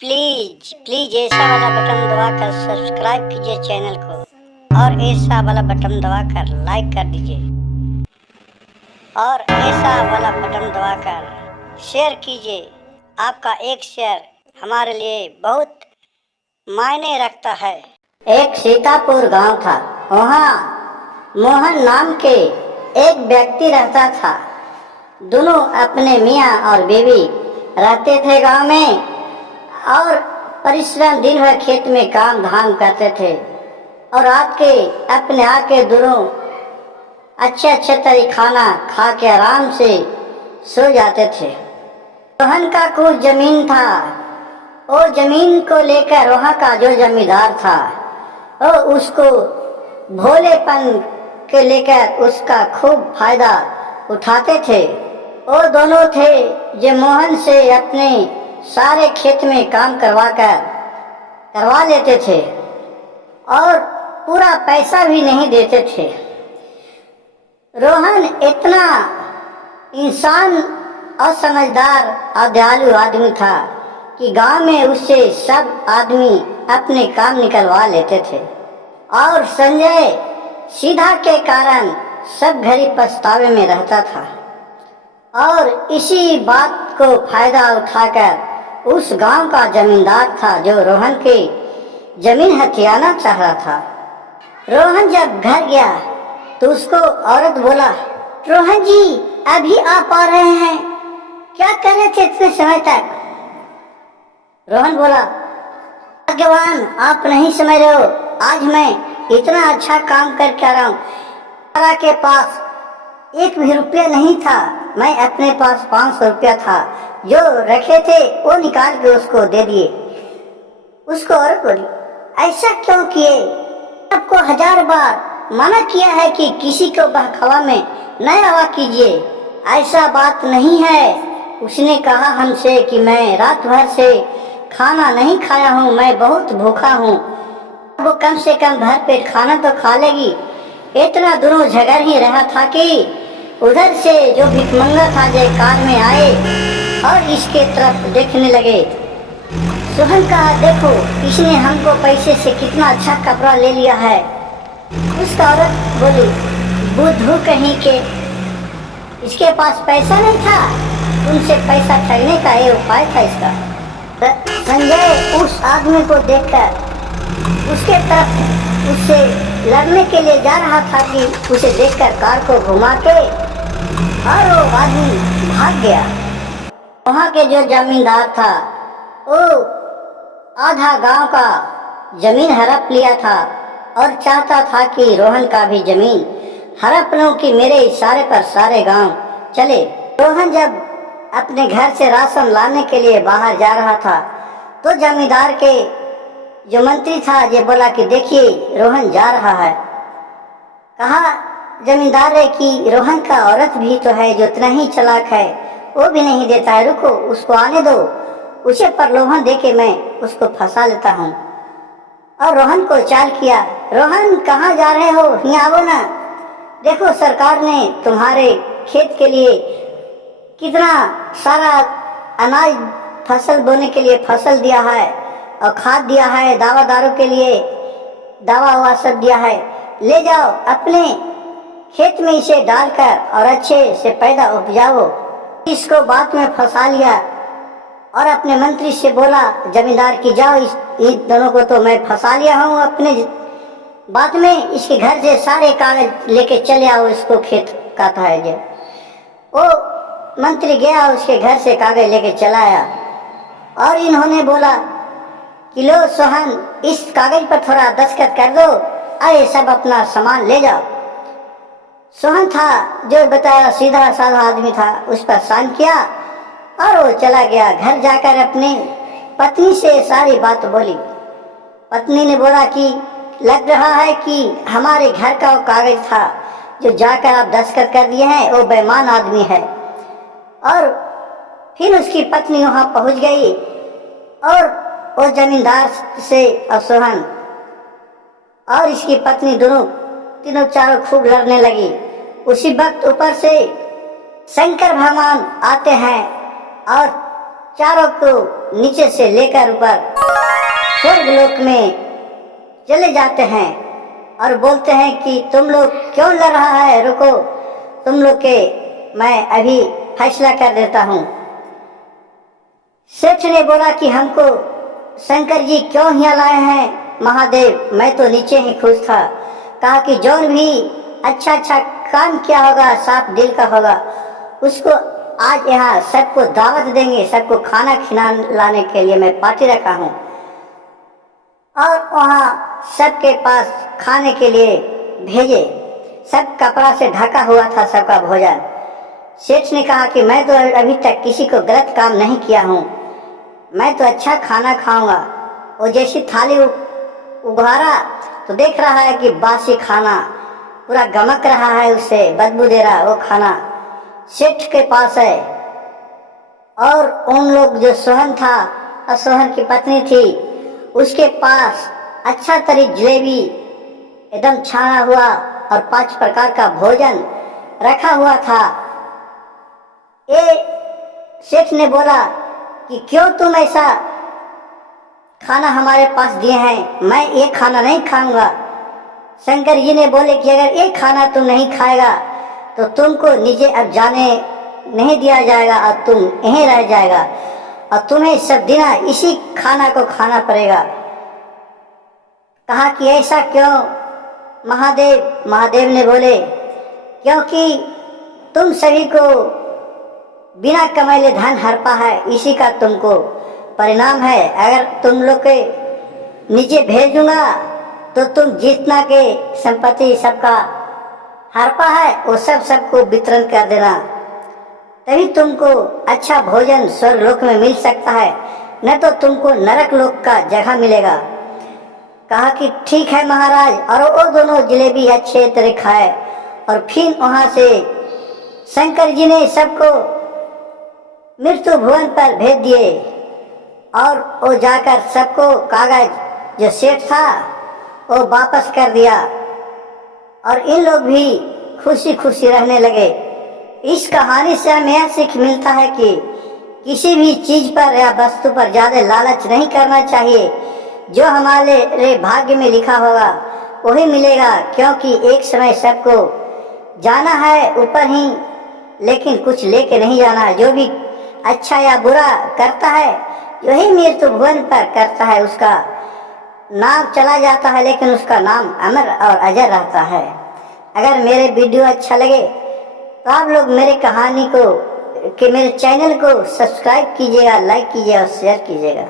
Please please ऐसा वाला button दबाकर सब्सक्राइब कीजिए चैनल को और ऐसा वाला बटन दबाकर लाइक कर दीजिए और ऐसा वाला बटन दबाकर शेयर कीजिए। आपका एक शेयर हमारे लिए बहुत मायने रखता है। एक सीतापुर गांव था। वहाँ मोहन नाम के एक व्यक्ति रहता था। दोनों अपने मियाँ और बीवी रहते थे गांव में और परिश्रम दिन भर खेत में काम धाम करते थे और रात के अपने आके दोनों अच्छे तरी खाना खा के आराम से सो जाते थे। रोहन का कुछ जमीन था। वो जमीन को लेकर वहाँ का जो जमींदार था वो उसको भोलेपन के लेकर उसका खूब फायदा उठाते थे। वो दोनों थे जो मोहन से अपने सारे खेत में काम करवा लेते थे और पूरा पैसा भी नहीं देते थे। रोहन इतना इंसान और समझदार और दयालु आदमी था कि गांव में उससे सब आदमी अपने काम निकलवा लेते थे और संजय सीधा के कारण सब घड़ी पछतावे में रहता था और इसी बात को फायदा उठाकर उस गांव का जमींदार था जो रोहन के जमीन हथियाना चाह रहा था। रोहन जब घर गया तो उसको औरत बोला, रोहन जी अभी आप आ रहे हैं, क्या कर रहे थे इतने समय तक? रोहन बोला, भगवान आप नहीं समझ रहे हो, आज मैं इतना अच्छा काम करके आ रहा हूँ। तारा के पास एक भी रुपया नहीं था, मैं अपने पास 500 रुपया था, जो रखे थे वो निकाल के उसको दे दिए। उसको औरत बोली, ऐसा क्यों किए? आपको 1000 बार मना किया है कि किसी को बहकावा में न आवा कीजिए, ऐसा बात नहीं है। उसने कहा हमसे कि मैं रात भर से खाना नहीं खाया हूँ, मैं बहुत भूखा हूँ, वो कम से कम भर पेट खाना तो खा लेगी। इतना दोनों झगड़ ही रहा था कि उधर से जो भिखमंगा था जो कार में आए और इसके तरफ देखने लगे। सोहन कहा, देखो इसने हमको पैसे से कितना अच्छा कपड़ा ले लिया है। उसका औरत बोली, बुद्धू कहीं के, इसके पास पैसा नहीं था, उनसे पैसा ठगने का ये उपाय था इसका। संजय उस आदमी को देखकर उसके तरफ उससे लड़ने के लिए जा रहा था कि उसे देखकर कार को घुमा के और वो आदमी भाग गया। वहाँ के जो जमींदार था वो आधा गांव का जमीन हड़प लिया था और चाहता था कि रोहन का भी जमीन हड़प लूं कि मेरे इशारे पर सारे गांव चले। रोहन जब अपने घर से राशन लाने के लिए बाहर जा रहा था तो जमींदार के जो मंत्री था ये बोला कि देखिए रोहन जा रहा है। कहा जमींदार है कि रोहन का औरत भी तो है जो इतना ही चालाक है, वो भी नहीं देता है, रुको उसको आने दो, उसे प्रलोभन देके मैं उसको फंसा लेता हूँ। और रोहन को चाल किया, रोहन कहाँ जा रहे हो, यहाँ आओ ना, देखो सरकार ने तुम्हारे खेत के लिए कितना सारा अनाज फसल बोने के लिए फसल दिया है और खाद दिया है, दवा दारू के लिए दवा हुआ सब दिया है, ले जाओ अपने खेत में इसे डालकर और अच्छे से पैदा उपजाओ। इसको बात में फंसा लिया और अपने मंत्री से बोला जमींदार की, जाओ इन दोनों को तो मैं फंसा लिया हूँ अपने बात में, इसके घर से सारे कागज लेके चले आओ, इसको खेत काटा है जो। वो मंत्री गया, उसके घर से कागज लेके चला आया और इन्होंने बोला कि लो सोहन इस कागज पर थोड़ा दस्तखत कर दो, अरे सब अपना सामान ले जाओ। सोहन था जो बताया सीधा साधा आदमी था, उस पर साइन किया और वो चला गया। घर जाकर अपने पत्नी से सारी बात बोली। पत्नी ने बोला कि लग रहा है कि हमारे घर का वो कागज था जो जाकर आप दस्तखत कर दिए हैं, वो बेईमान आदमी है। और फिर उसकी पत्नी वहाँ पहुँच गई और वो जमींदार से और सोहन और इसकी पत्नी दोनों तीनों चारों खूब लड़ने लगी। उसी वक्त ऊपर से शंकर भगवान आते हैं और चारों को नीचे से लेकर ऊपर स्वर्गलोक में चले जाते हैं और बोलते हैं कि तुम लोग क्यों लड़ रहा है, रुको, तुम लोग के मैं अभी फैसला कर देता हूँ। सेठ ने बोला कि हमको शंकर जी क्यों यहाँ लाए हैं महादेव, मैं तो नीचे ही खुश था। कहा कि जौन भी अच्छा अच्छा काम किया होगा, साफ दिल का होगा, उसको आज यहाँ सबको दावत देंगे, सबको खाना खिलाने के लिए मैं पार्टी रखा हूँ। और वहाँ सबके पास खाने के लिए भेजे, सब कपड़ा से ढका हुआ था सबका भोजन। सेठ ने कहा कि मैं तो अभी तक किसी को गलत काम नहीं किया हूँ, मैं तो अच्छा खाना खाऊंगा। वो जैसी थाली उघारा तो देख रहा है कि बासी खाना पूरा गमक रहा है, उससे बदबू दे रहा वो खाना। सेठ के पास है और उन लोग जो सोहन था और सोहन की पत्नी थी, उसके पास अच्छा तरी जलेबी एकदम छाना हुआ और 5 प्रकार का भोजन रखा हुआ था। ये सेठ ने बोला कि क्यों तुम ऐसा खाना हमारे पास दिए हैं, मैं ये खाना नहीं खाऊंगा। शंकर जी ने बोले कि अगर ये खाना तुम नहीं खाएगा तो तुमको नीचे अब जाने नहीं दिया जाएगा और तुम यहीं रह जाएगा और तुम्हें सब दिन इसी खाना को खाना पड़ेगा। कहा कि ऐसा क्यों महादेव? महादेव ने बोले क्योंकि तुम सभी को बिना कमाए धन हड़पा है, इसी का तुमको परिणाम है। अगर तुम लोग के नीचे भेजूंगा तो तुम जितना के संपत्ति सबका हड़पा है वो सब सबको वितरण कर देना, तभी तुमको अच्छा भोजन स्वर्गलोक में मिल सकता है, न तो तुमको नरक लोक का जगह मिलेगा। कहा कि ठीक है महाराज। और वो दोनों जलेबी अच्छे तरह खाए और फिर वहां से शंकर जी ने सबको मृत्यु भुवन पर भेज दिए और वो जाकर सबको कागज जो सेठ था वो वापस कर दिया और इन लोग भी खुशी खुशी रहने लगे। इस कहानी से हमें यह सीख मिलता है कि किसी भी चीज पर या वस्तु पर ज्यादा लालच नहीं करना चाहिए। जो हमारे भाग्य में लिखा होगा वही मिलेगा, क्योंकि एक समय सबको जाना है ऊपर ही, लेकिन कुछ लेके नहीं जाना। जो भी अच्छा या बुरा करता है यही मृत्यु भुवन पर करता है, उसका नाम चला जाता है लेकिन उसका नाम अमर और अजर रहता है। अगर मेरे वीडियो अच्छा लगे तो आप लोग मेरे कहानी को मेरे चैनल को सब्सक्राइब कीजिएगा, लाइक कीजिएगा और शेयर कीजिएगा।